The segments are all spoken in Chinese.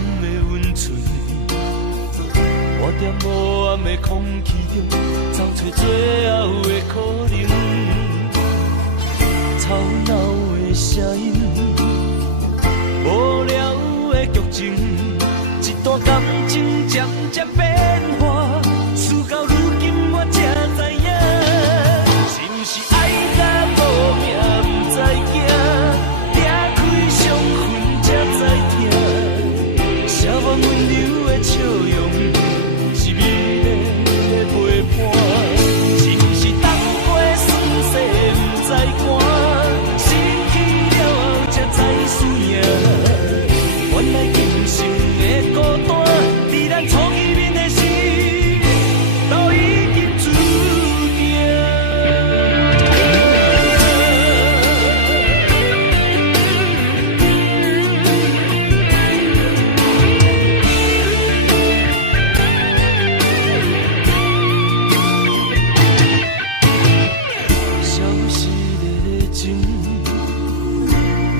的温存，我在无暗的空气中找找最后的可能。吵闹的声音，无聊的剧情，一段感情渐渐变化，事到如今我才知影，是不是爱到无命不知惊，拆开伤痕才知疼，写满温柔的笑容，是美丽的陪伴，是不是当过酸涩不知寒。原来今生的孤单，在咱初见面的时，都已经注定。消失的情，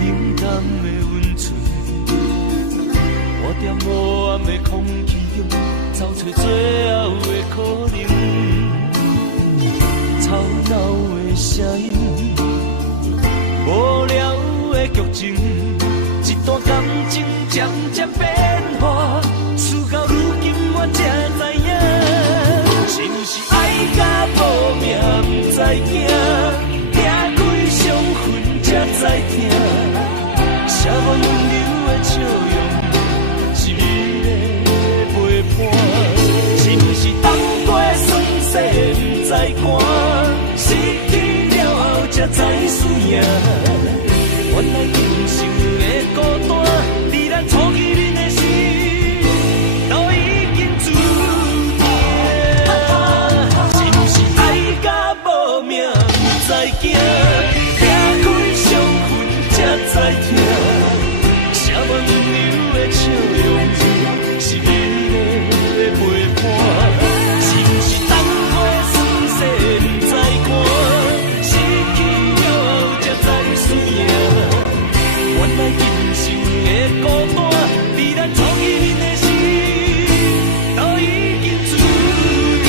冷淡的温存。我在无暗的空气中找找最后的可能，吵闹的声音，无聊的剧情，一段感情渐渐变化，事到如今我才知影，是不是爱到无命不知惊，拆开伤痕才知疼，写满温柔的笑容。是不是当过酸涩不知寒，失去了后才知输赢？原来今生的孤单，在咱初见面的时，都已经注定。是不是爱到无命不知惊，拆开伤痕才知疼，写满温柔的笑容，是美丽的陪伴，是不是当过酸涩不知寒，失去了后才知输赢？原来今生的孤单，在咱初见面的时，都已经注定。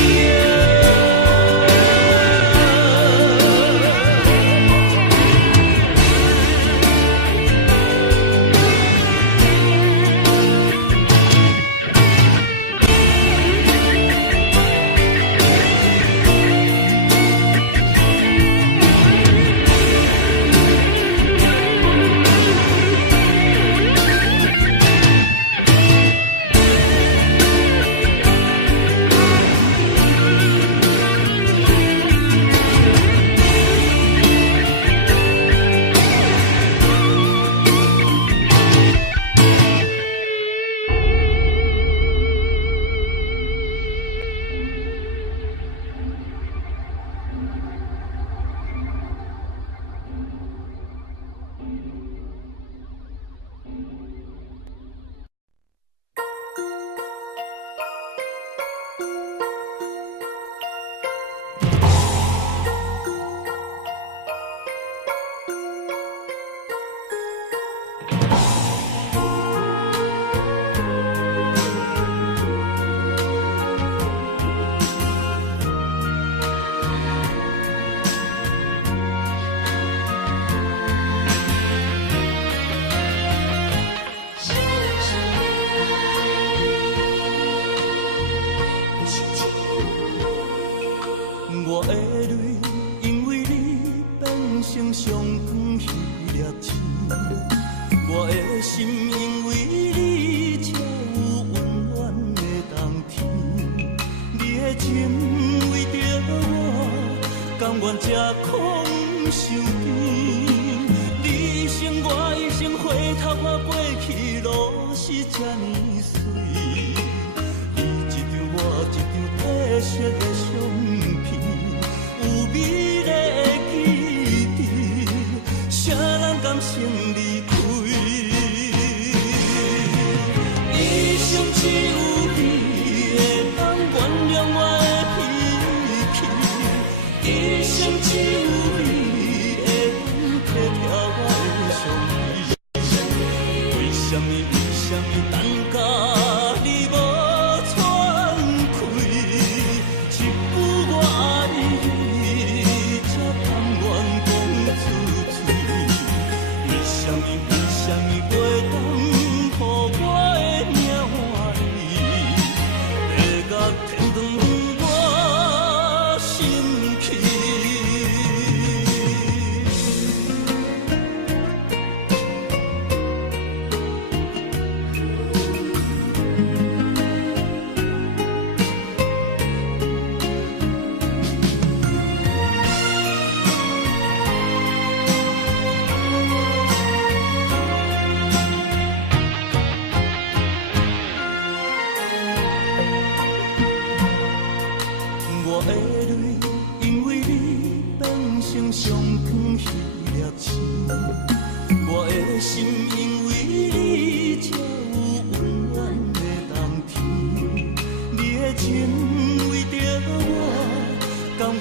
为什么等到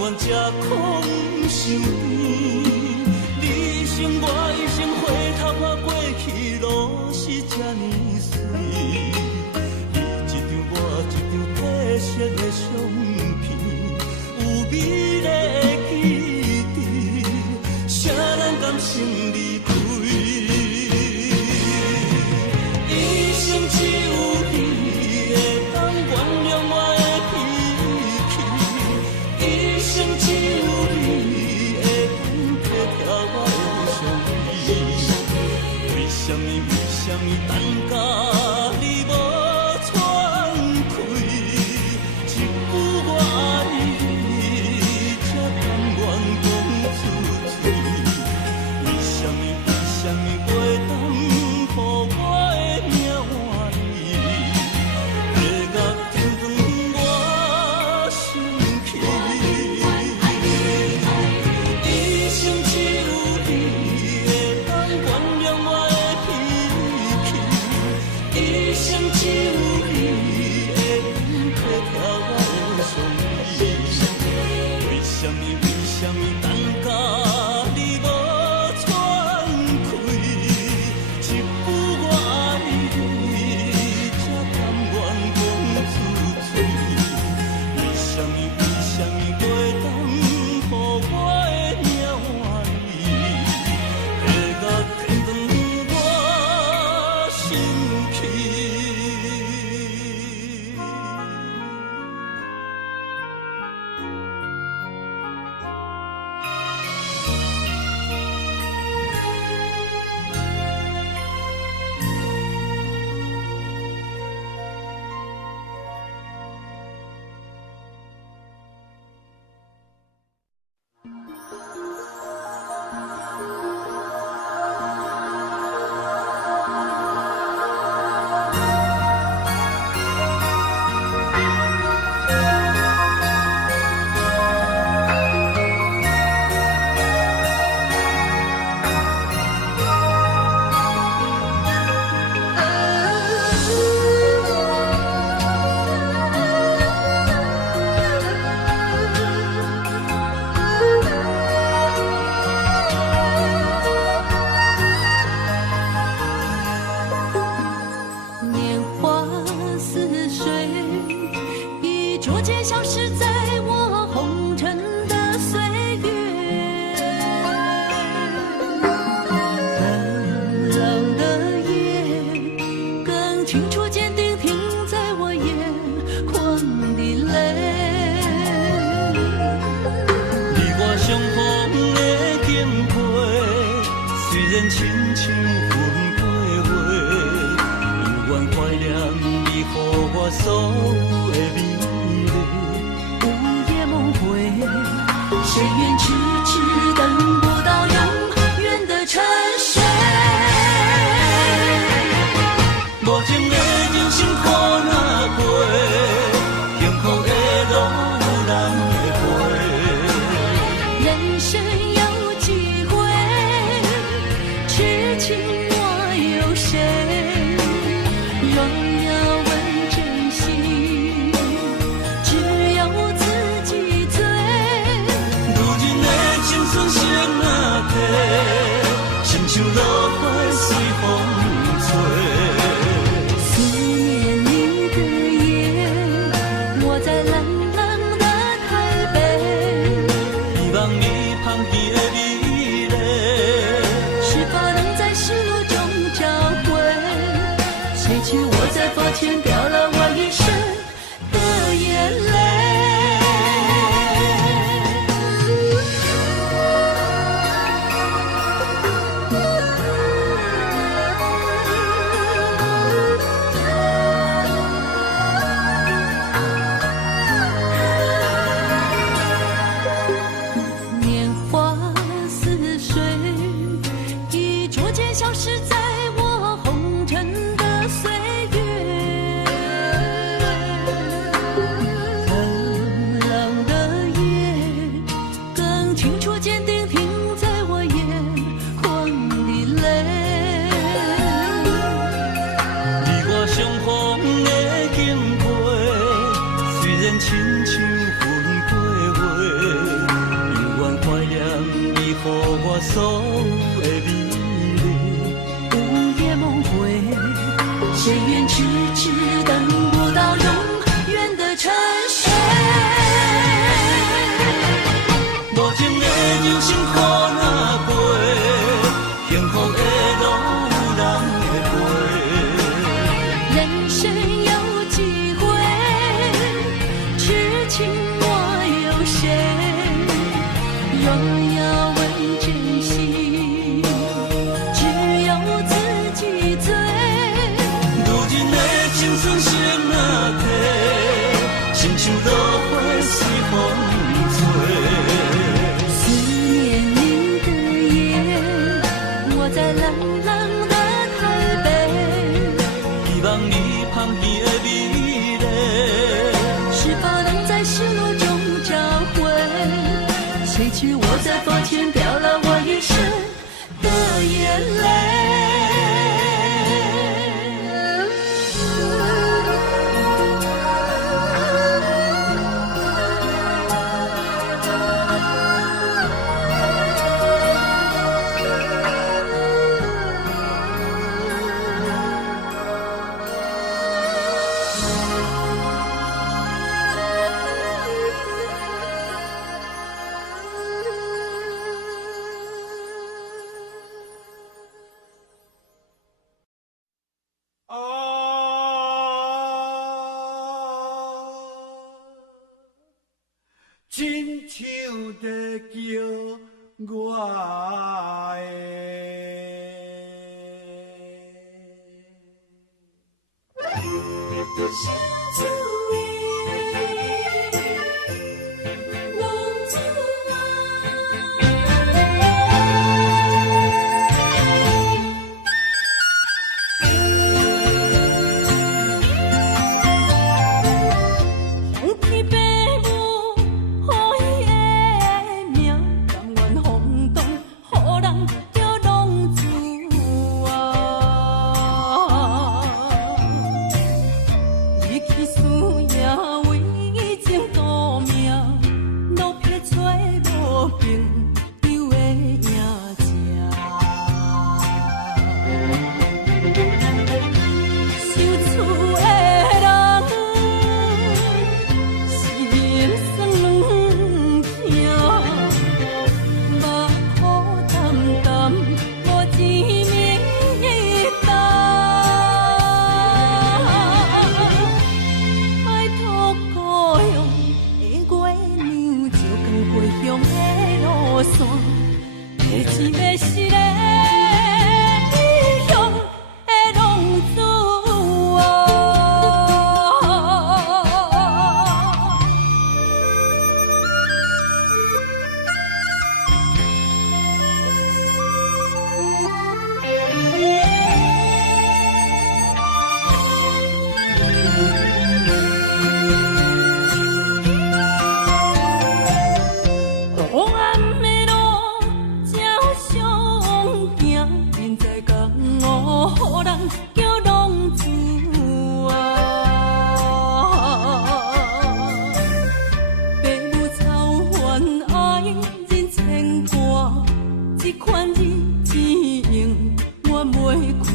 阮才空想甜。你生我一生，回头看过去路是这呢水。你一张我一张褪色的相片，有美丽的记忆，谁人甘心离开？一生只有你会当原谅我的脾气，一生只有你会当体贴我的伤悲。为什么等到你无喘气？一句我爱你，才甘愿讲出嘴。为什么袂当予我的命换你？月甲天长我生气。一生只有你会当原谅我的脾气，一生只有你会当体贴我的伤悲。为什么等到你无喘气？一句我爱你，才甘愿讲出嘴。为什么袂当予我的命换你？月甲天长我生气。年华似水，已逐渐消失在我红尘的岁月。冷冷的夜，更清楚坚定停在我眼眶的泪。你我相逢的经过，虽然亲像云过月，永远怀念你予我所有的美丽。午夜梦回，谁愿痴痴等不到永远的沉睡？无情的人生苦哪过，幸福的路有咱会陪。人生有几回，痴情我有谁？若要问真心，只有自己醉。如今的青春谁人提？心像落花随风吹。思念你的夜，我在冷冷的台北。希望你旁边的美丽，是否能在世路中找回？谁知我在佛前掉了我一生的眼泪。年华似水，已逐渐消失在我红尘的岁月。冷冷的夜，更清楚坚定停在我眼眶的泪。你我相逢的经过，虽然亲像云过月。谁愿痴痴等不到永远的沉睡？无情的人生苦若过，幸福的路有人会陪。人生有几回，痴情我有谁？若要问真心，只有自己醉。如今的青春谁若提？亲像落花随风吹。思念你的夜，我在冷冷的台北。希望你旁边的美丽，是否能在失落中找回？谁知我在佛前掉了我一生的眼泪。亲像在叫我的小主人，浪子红旗白舞，好伊的名，甘愿轰动，予人叫浪子啊！离去思也为情赌命，路撇找无朋友的影子。受厝的人，心酸软疼，目苦淡淡，无一面灯。爱托故乡的月亮，照光回乡的路线，提钱要是个异乡的浪子啊！黑暗的路，照常行，人在江湖，予人叫浪子啊！父母操烦爱人牵挂，这款日子用我袂开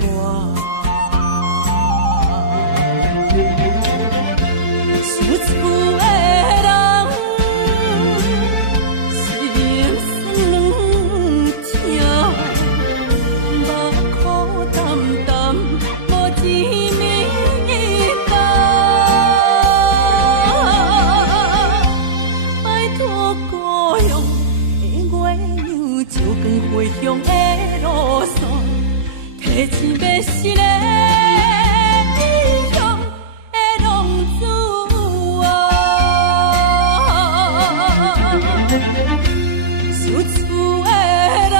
活。受厝的人，心酸软疼，目苦淡淡，无一面灯。拜托故乡的月亮，照光回乡的路线，提钱要是个异乡的浪子啊！受厝的人，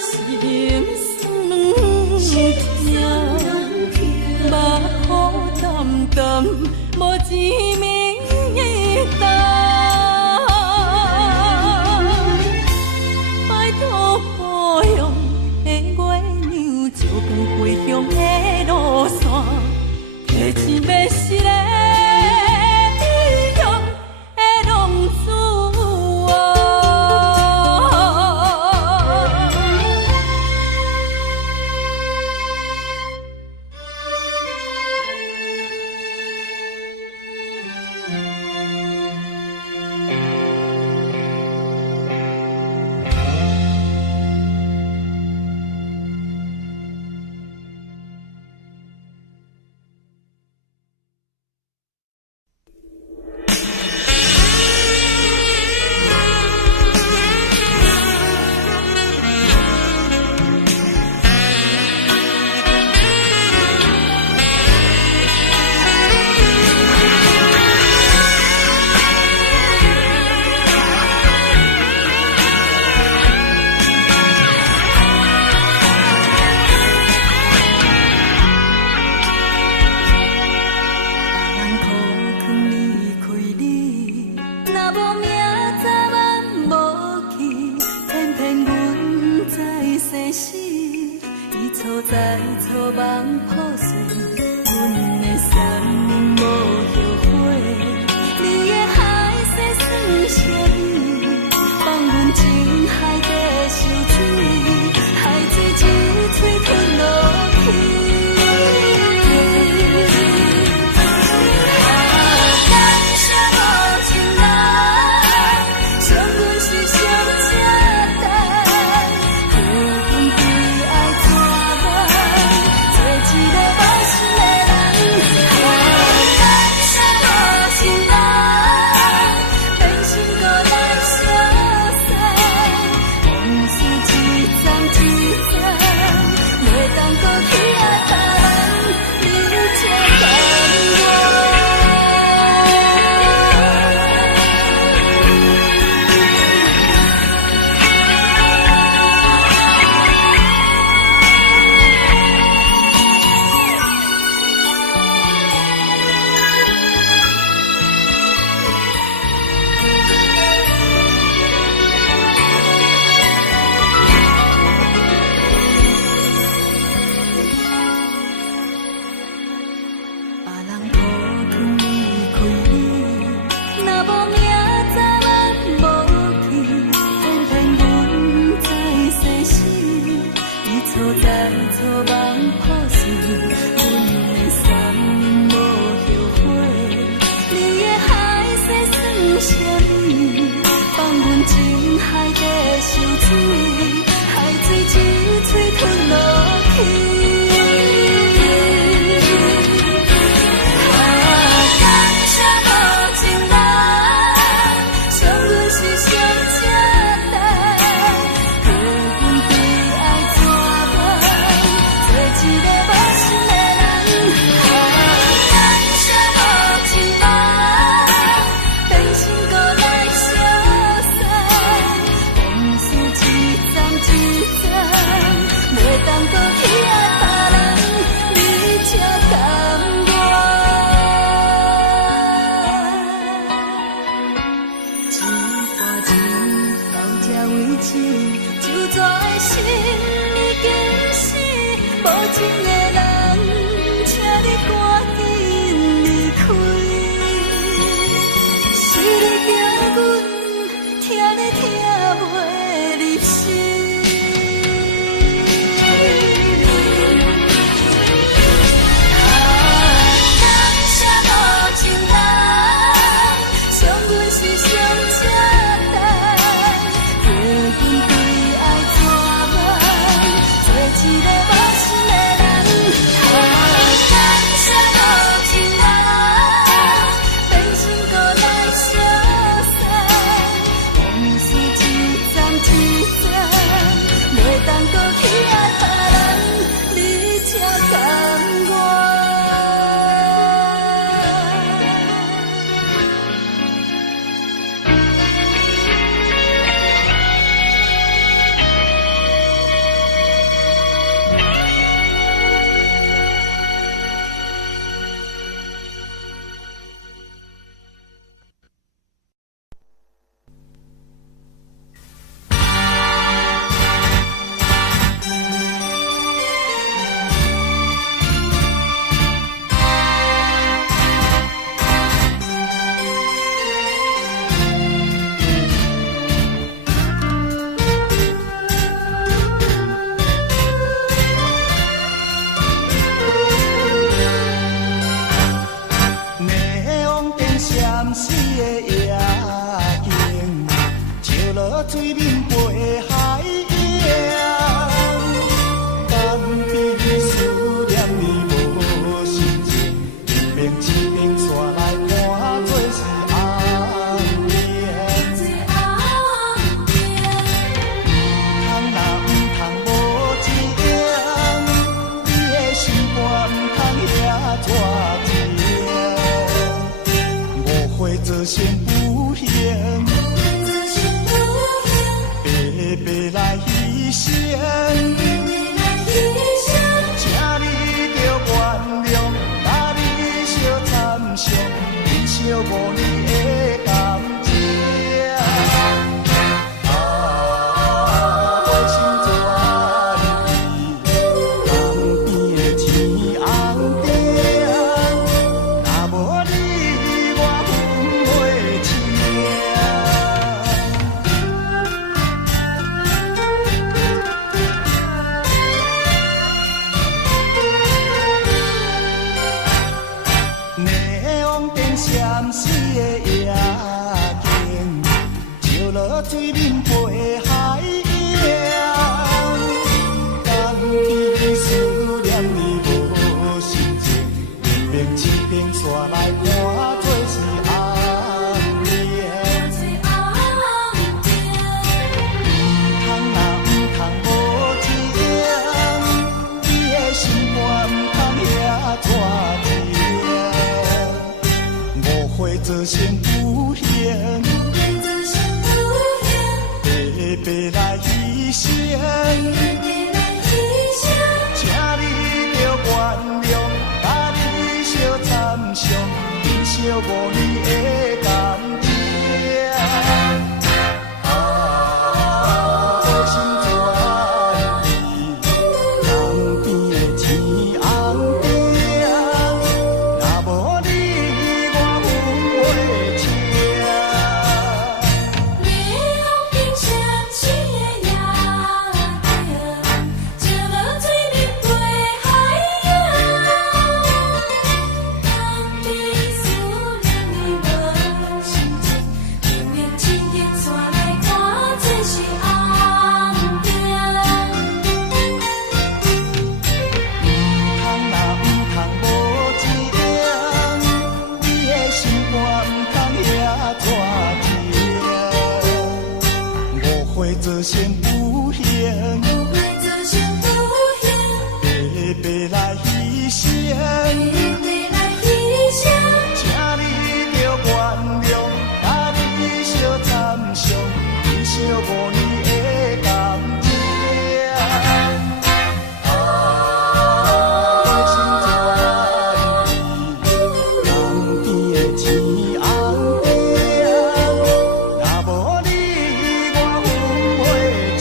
心酸软疼，目苦淡淡，无一面灯。拜托故乡的月亮，照光回乡的路线，提钱要是个异乡的浪子啊！在草莽破碎，阮的三年无后悔。你的海誓算什么？放阮情海底烧水，海水一嘴吞落去。水面陪海洋，敢比思念你无心情，明明一顶煞来看做是红颜。唔通啊唔通无情，你的心肝唔通遐带情，误会做成有形。白来牺牲，请你着原谅，甲你相参详，珍惜5年的感情。心转意，东边的天红顶，若无你我分袂清。做成有形，白白来牺牲，请你着原谅，甲你相参详，珍惜5年的感情。心转意，东边的天红顶，若无你我分袂清。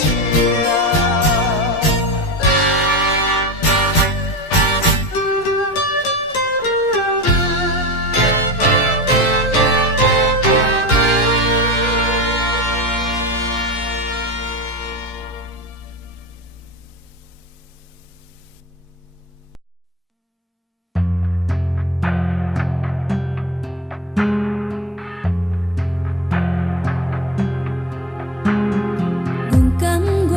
阮甘愿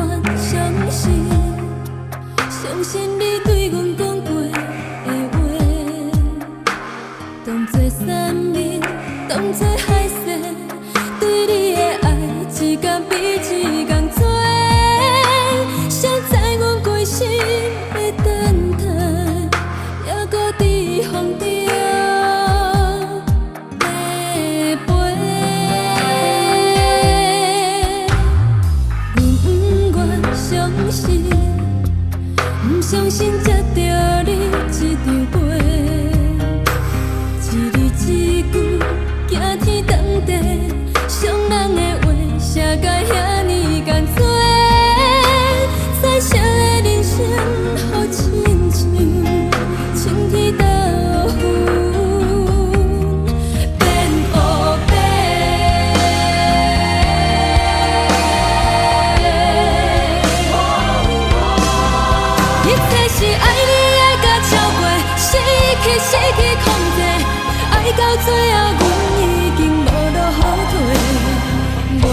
相信你对阮讲过的话，当作山盟，当作海誓，对你的爱一天比一天多。谁知阮归心的等待，还搁伫风中迷飞。不相信才着你一场陪，一字一句惊天动地，伤人的话写甲遐尼艰辛，彩色的人生好亲像晴天豆腐变黑白。失去控制，爱到最后，阮已经无路后退。原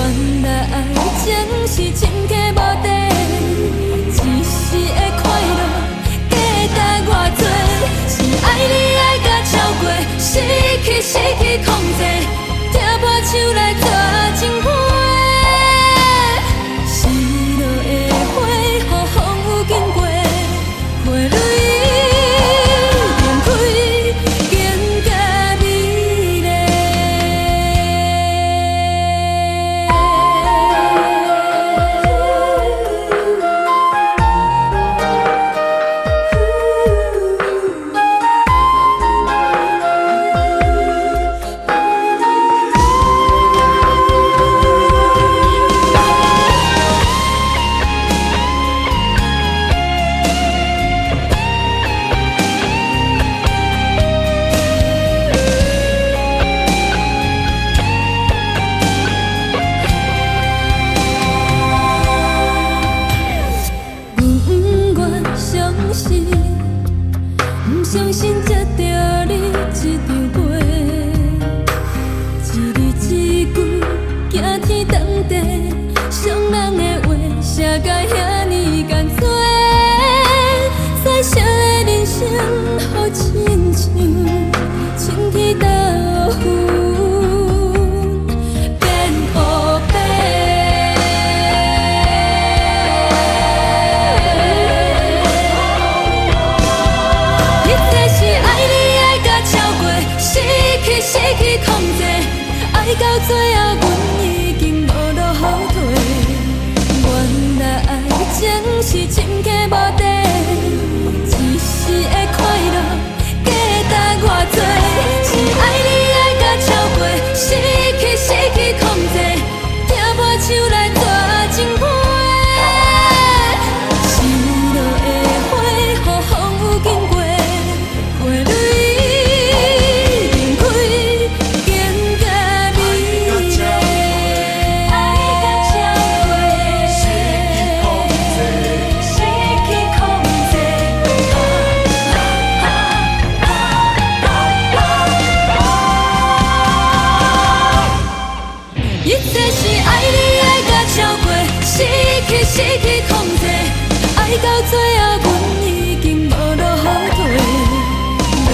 来爱情是深刻无底，一时的快乐价值偌多。是爱你爱甲超过，失去控制，抓破手来抓情花。失落的花，予风雨经过，花蕊。不相信才着你一场陪，一字一句惊天动地。生的人生，好亲像青天倒云变乌白。一切是爱你爱甲超过，失去控制，爱到最后，阮已经无路后退。原来爱情是真假无底，一时的快乐价值偌多。是爱你爱甲超过，失去控制，听破手来抓情花。心落的花，予风雨经过，花蕊开，更加美丽。爱甲超过，失去控制。一切是爱你爱甲超过，失去控制，爱到最后，阮已经无路后退。原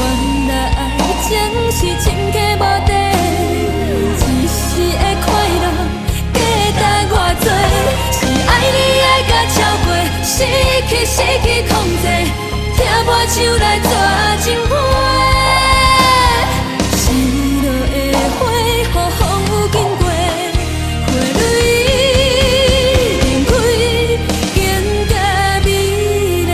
来爱情是真假无底，一时的快乐价值偌多。是爱你爱甲超过，失去控制，听破手来抓情花。心落的花，予风雨经过，花蕊开，更加美丽。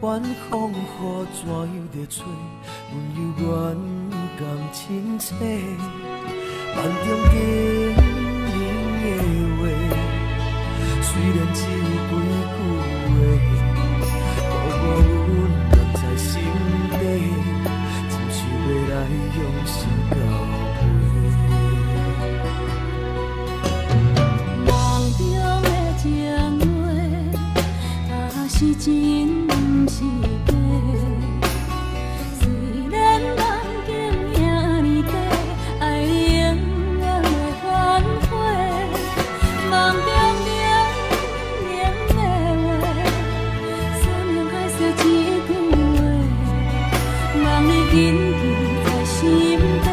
管风雨怎样在吹，阮犹原甘亲切。梦中经年的话，虽然只有几句话，不过阮放在心底，真想要来用心交陪。梦中的情话，若是真。是假，虽然梦境遐尼短，爱你永远会反悔。梦中冷冷的话，思念海沙一句话，望你紧记在心底，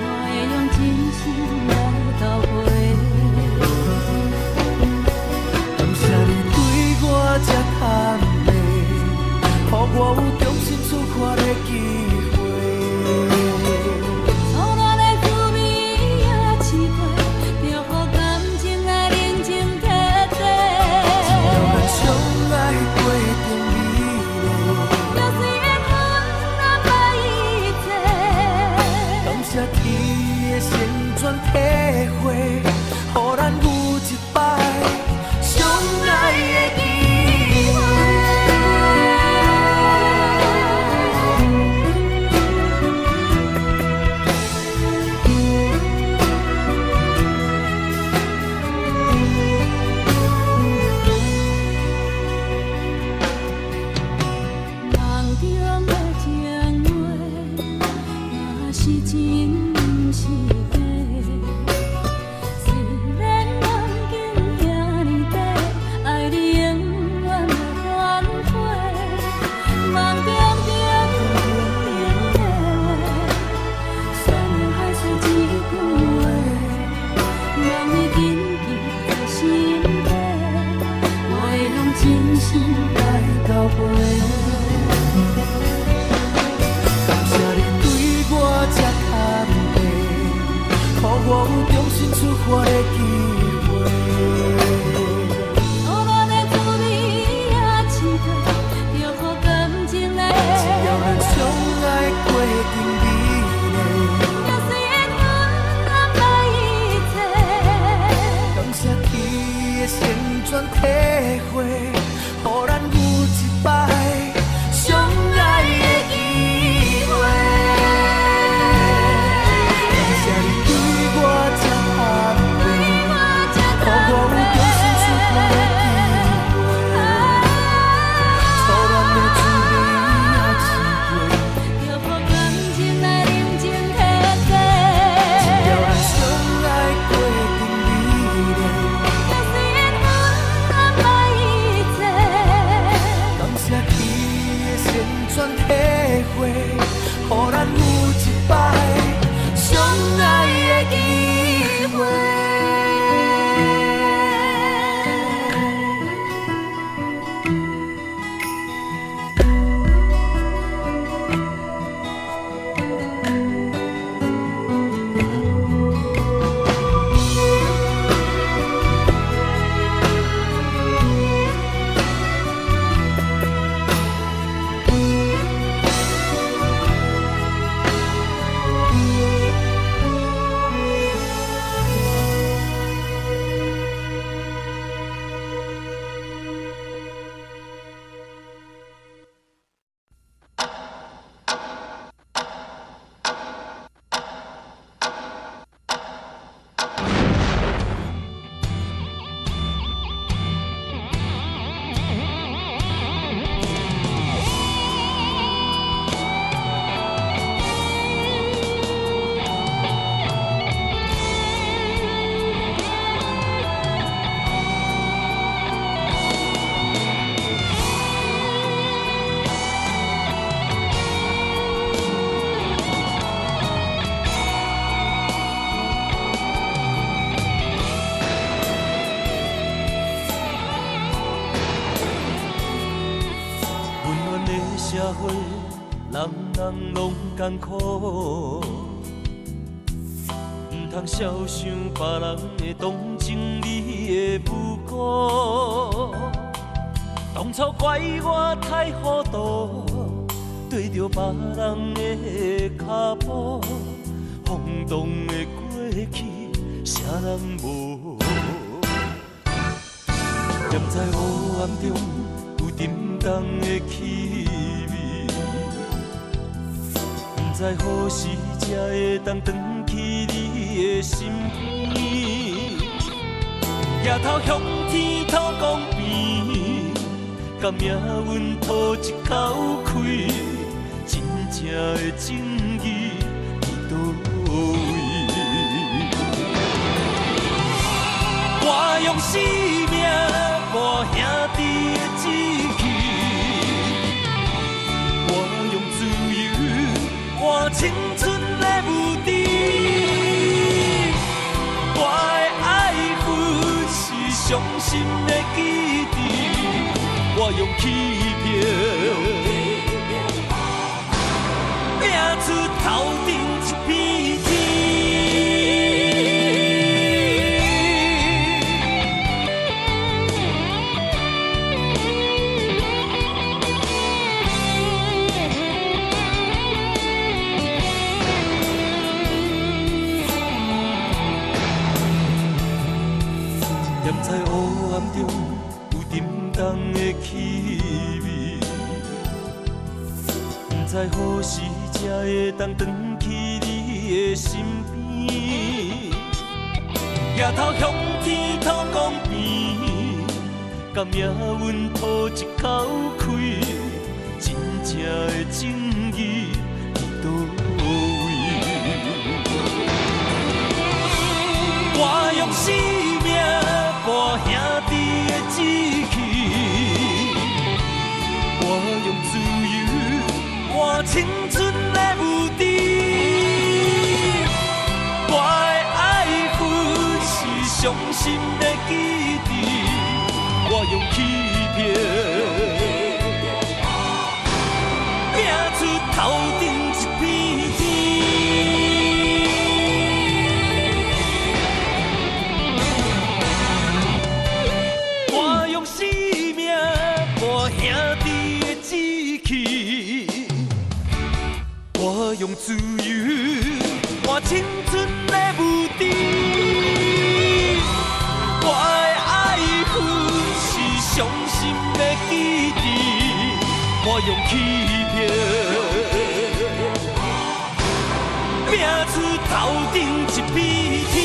我会用真心来交陪。感谢你对我这坦白。予我有重新出发的机会。错乱的滋味也试过，就予感情来认真摕地。让咱相爱过程美丽，就是缘分难买一切。感谢天的旋转体会，予咱有一摆相爱的机会。有重新出发的机会。错乱的滋味也深刻，就予感情来。只要咱相爱过程美丽，就随缘分安排一切。感谢你的成全体会，予咱有一摆相爱的机会。感谢你对我这安慰，予我有重新出发的机会。错乱的滋味也试过，就予感情来认真体会。只要咱相爱过程美丽，就随缘分安排一切。感谢你的成全体会，予咱有一摆相爱的机会。社会，人人拢艰苦，唔通小想别人的同情你的不顾。当初怪我太糊涂，对着别人的脚步，轰动的过去，啥人无？念在黑暗中有沉重的气味，不知何时才会当转去你的身边。抬头向天土公平，甲命运吐一口气，真正的正义伫倒位？我用生命磨兄弟的志气，我用自由换青春的无敌。我的爱恨是伤心的记忆，我用欺骗拼出头顶一片天。念在黑暗中有沉重的气味，不知何时才会当转去你的身边。抬头向天土公平，甲命运吐一口气，真正的正义伫倒位？我用生命磨兄弟的志气，我用自由换青春的无敌。我的爱恨是伤心的记忆，我用欺骗拼出头顶一片我用自由换青春的舞池。我的爱恨是伤心的记忆，我用欺骗拼出头顶一片天。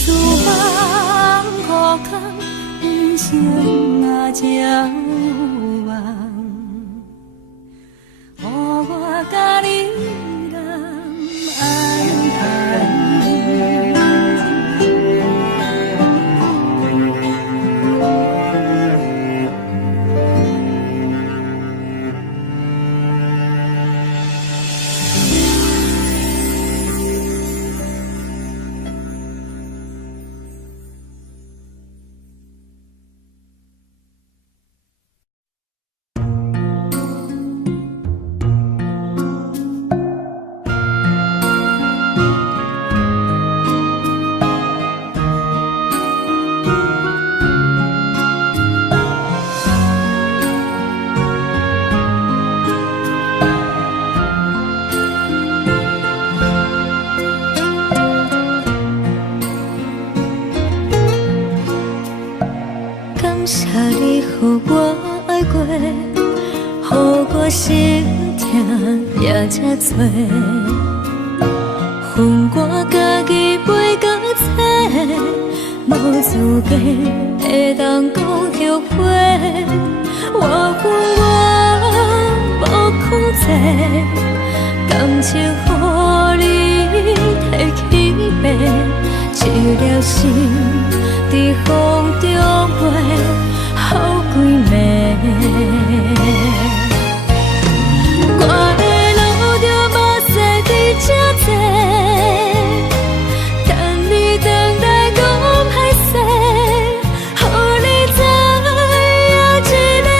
诉吧。心痛也这多，恨我家己袂到切，无资格会当讲后悔。我恨我无控制，感情予你提起白，一粒心在风中飞，好几暝。我的路着目屎在这多，等你回来讲歹势，予你知影一个人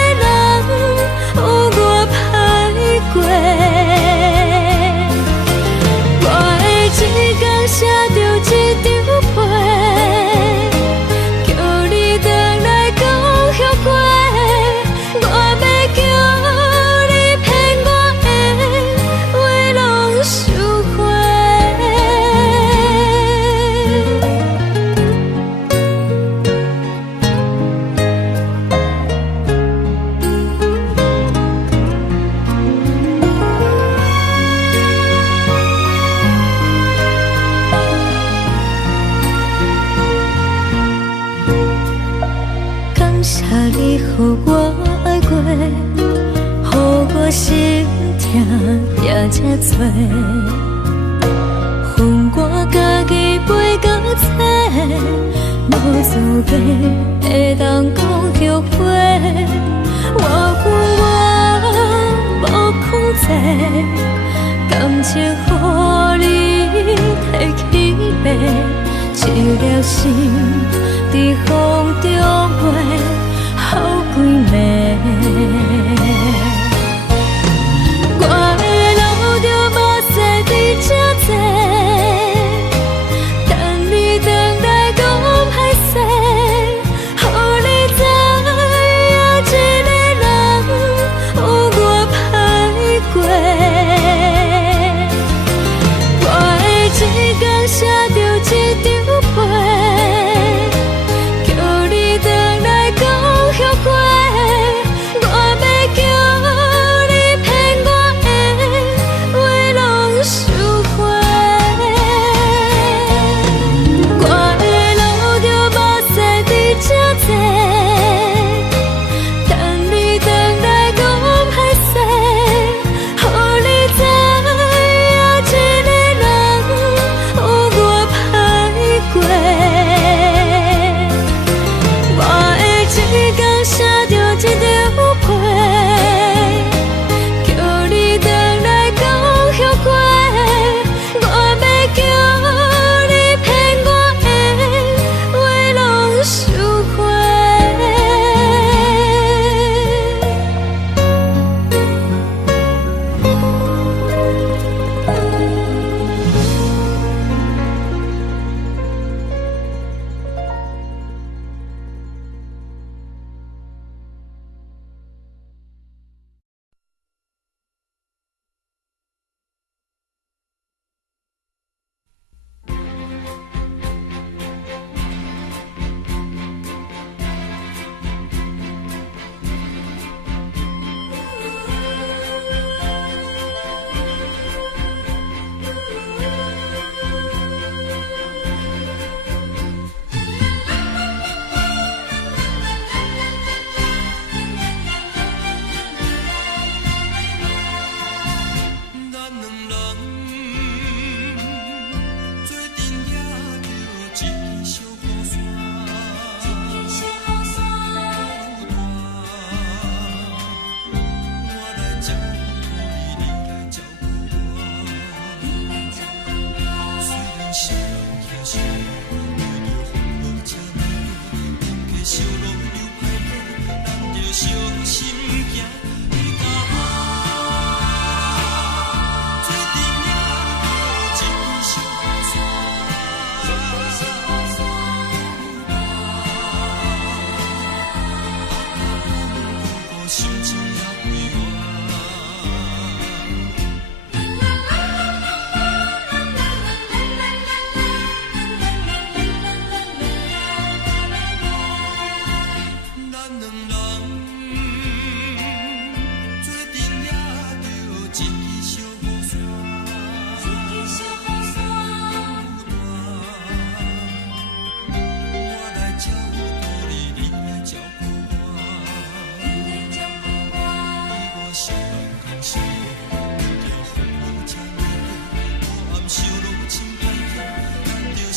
有我歹过。我的一天写着一张被，叫你回来讲后悔。我要叫你骗我的话拢收回。感谢你予我爱过，予我心痛也这多，恨我家己袂到切，无资格会当讲后悔。我恨我无控制，感情予你提起白，一粒心在风中飞，好几暝。我的路着目屎在这多，等你回来讲歹势，予你知影一个人有我歹过。我的一天写着一张被，叫你回来讲后悔。我要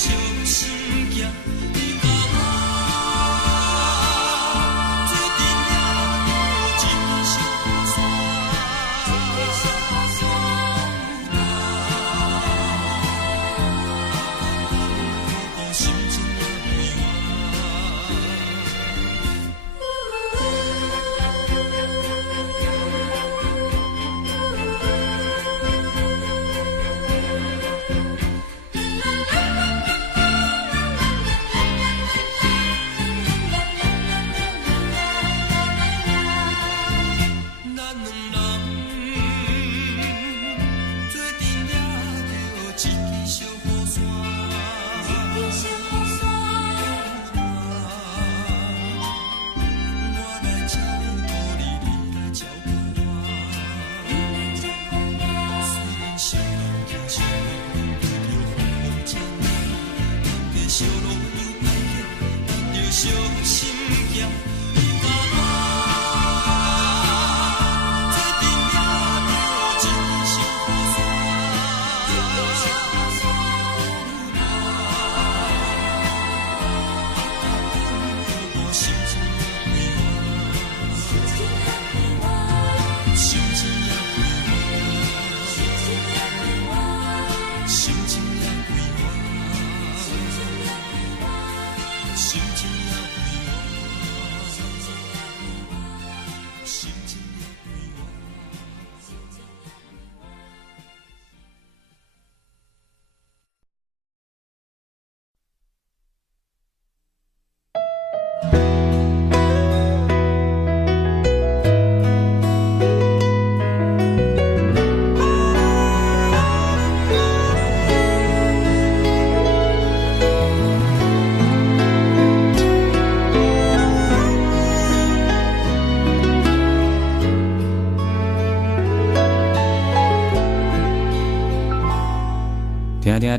听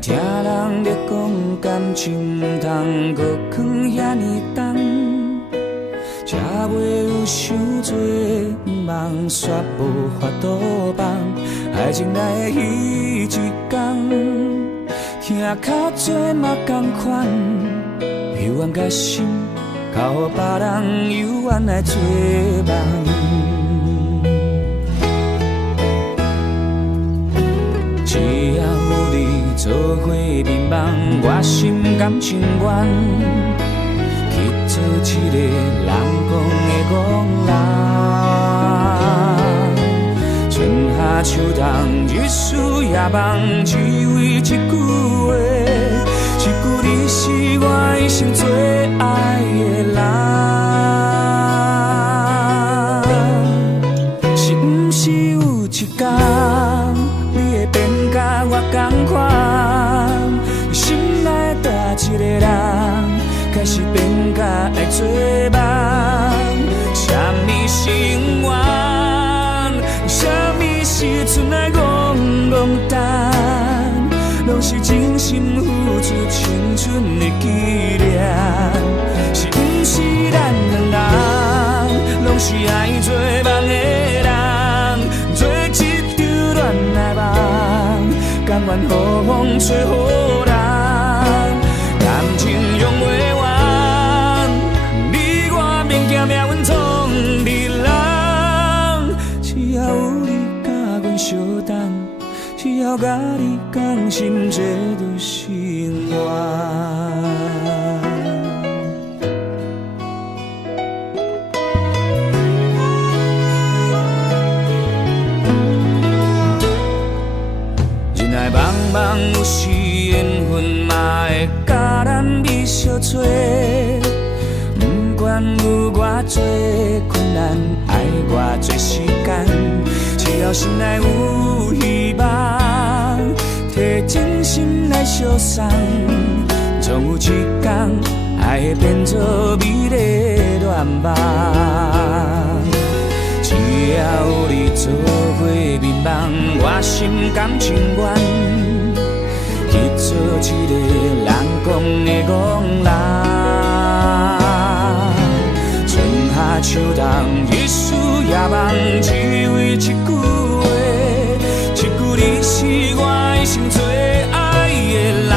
听听人咧讲感情，毋通搁藏遐尼重，才袂有伤多梦，煞无法度放。爱情来的彼一天，听较多嘛同款，幽怨甲心，靠予别人幽怨来做梦。只要有你做伙眠梦，我心甘情愿去做一个人讲的戆人。春夏秋冬，日思夜梦，只为一句话，一句你是我一生最爱的人。是毋是有一天？我同款，你心内大一个人，开始变甲爱做梦。啥物是永远？啥物是剩来戆戆等？拢是真心付出青春的纪念。是毋是咱两人，拢是爱做梦的人，做一场恋爱梦。甘愿予风吹予人，感情用袂完，你我免惊命运创日人。只要有你甲阮相等，只要甲你讲心这就成愿。茫茫有时缘分嘛会甲咱美相做，不管有偌多困难，爱偌多时间，只要心内有希望，摕真心来相送，总有一天爱会变作美丽恋梦。只要有你做伙眠梦，我心甘情愿去做一个人讲的戆人。春夏秋冬，日思夜梦，只为一句话，一句你是我一生最爱的人。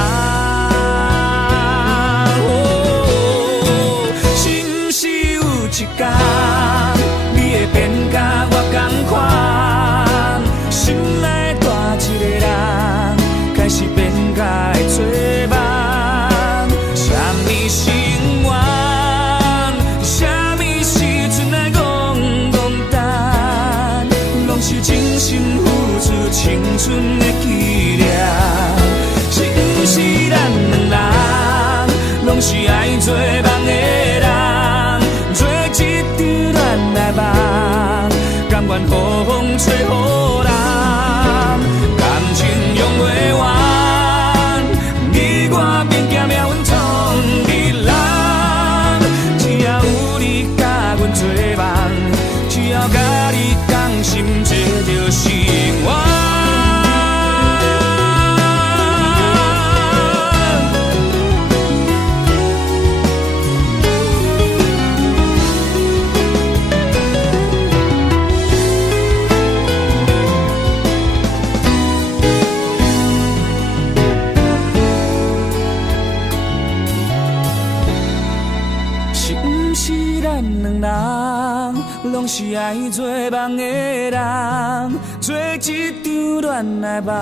两人拢是爱做梦的人，做一场恋爱梦，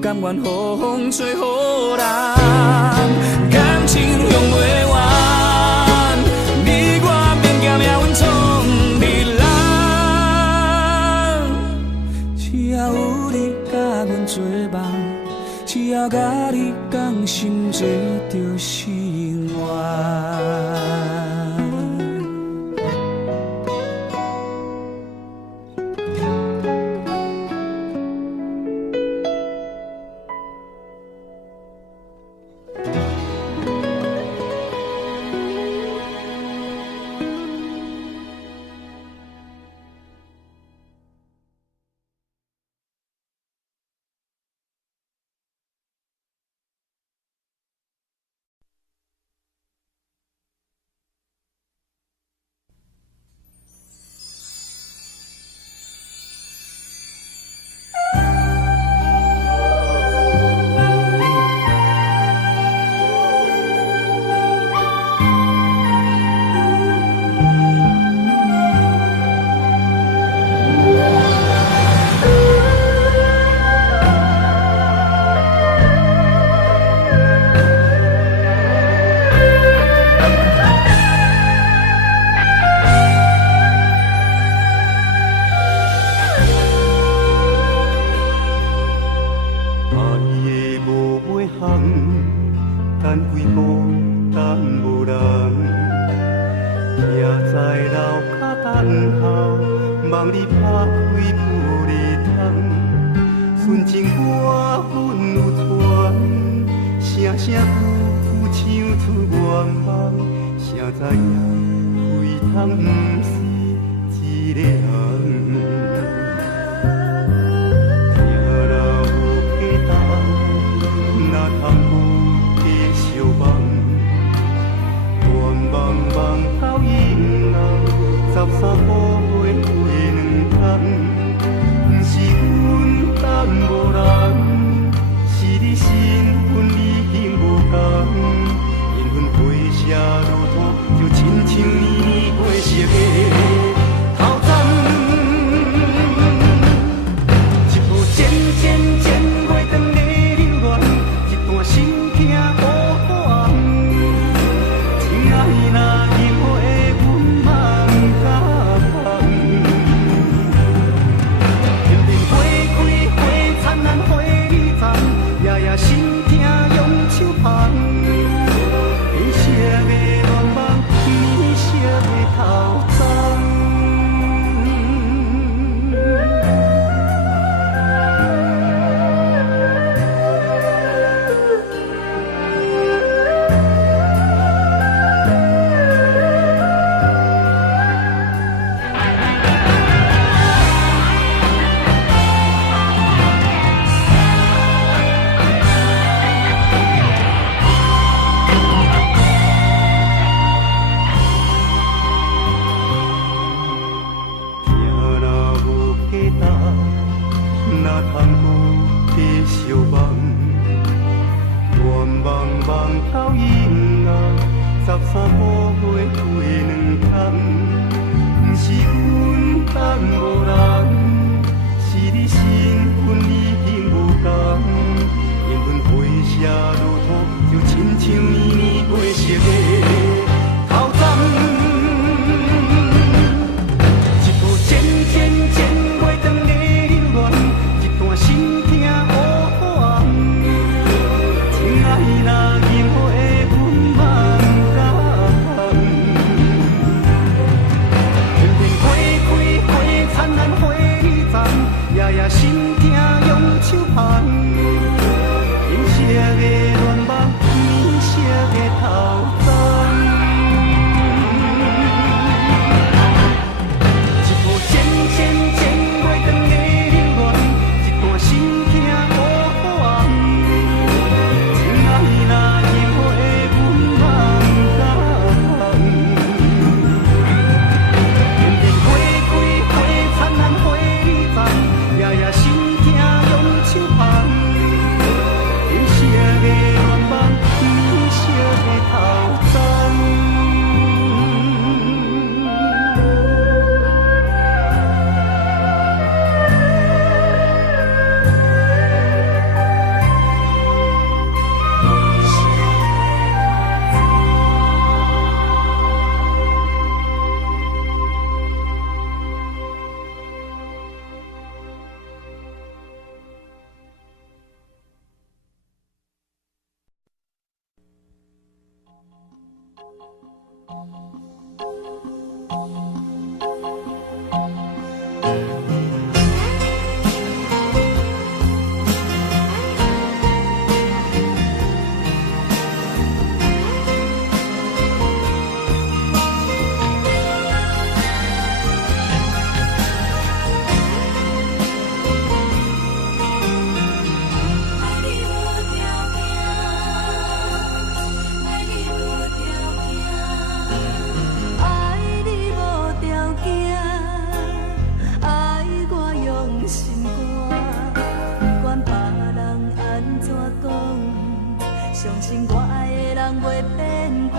甘愿予风吹予人，感情用袂完，你我免惊命运创日人，只要有你甲阮做梦，只要甲你讲心做着心愿。心信我爱的人袂变卦，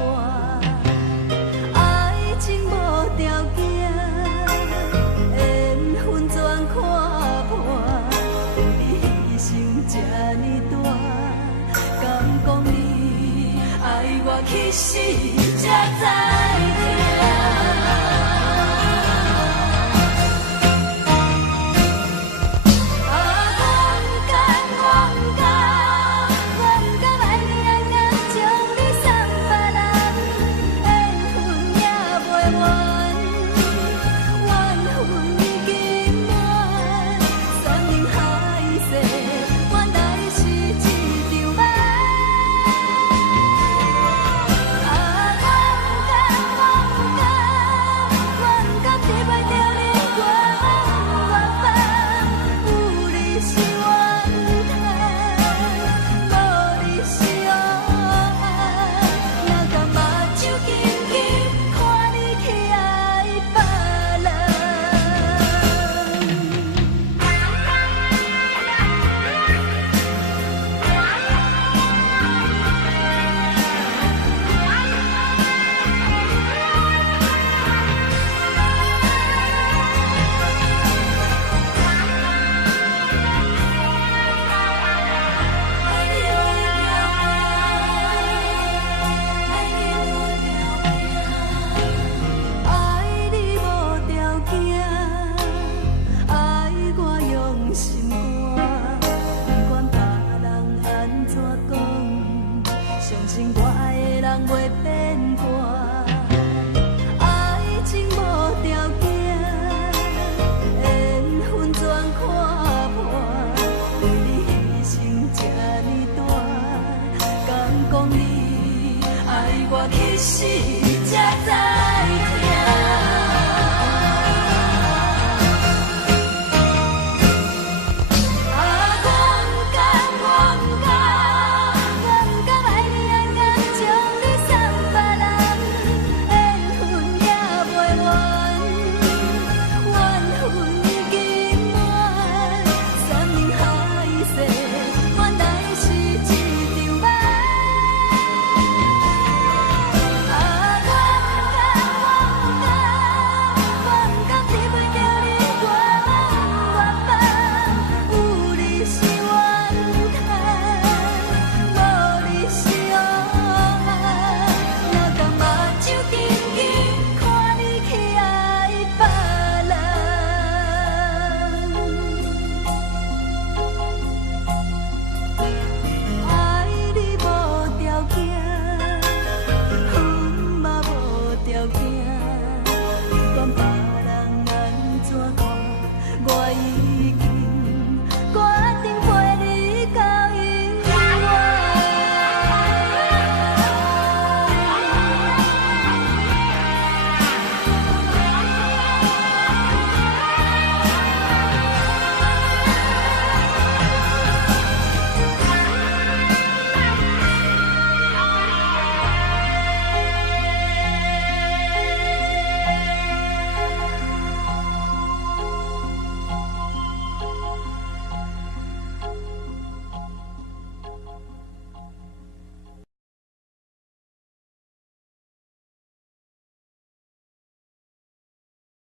爱情无条件，缘分全看破，为你牺牲这呢大，敢讲你爱我去死才知痛。去死才知。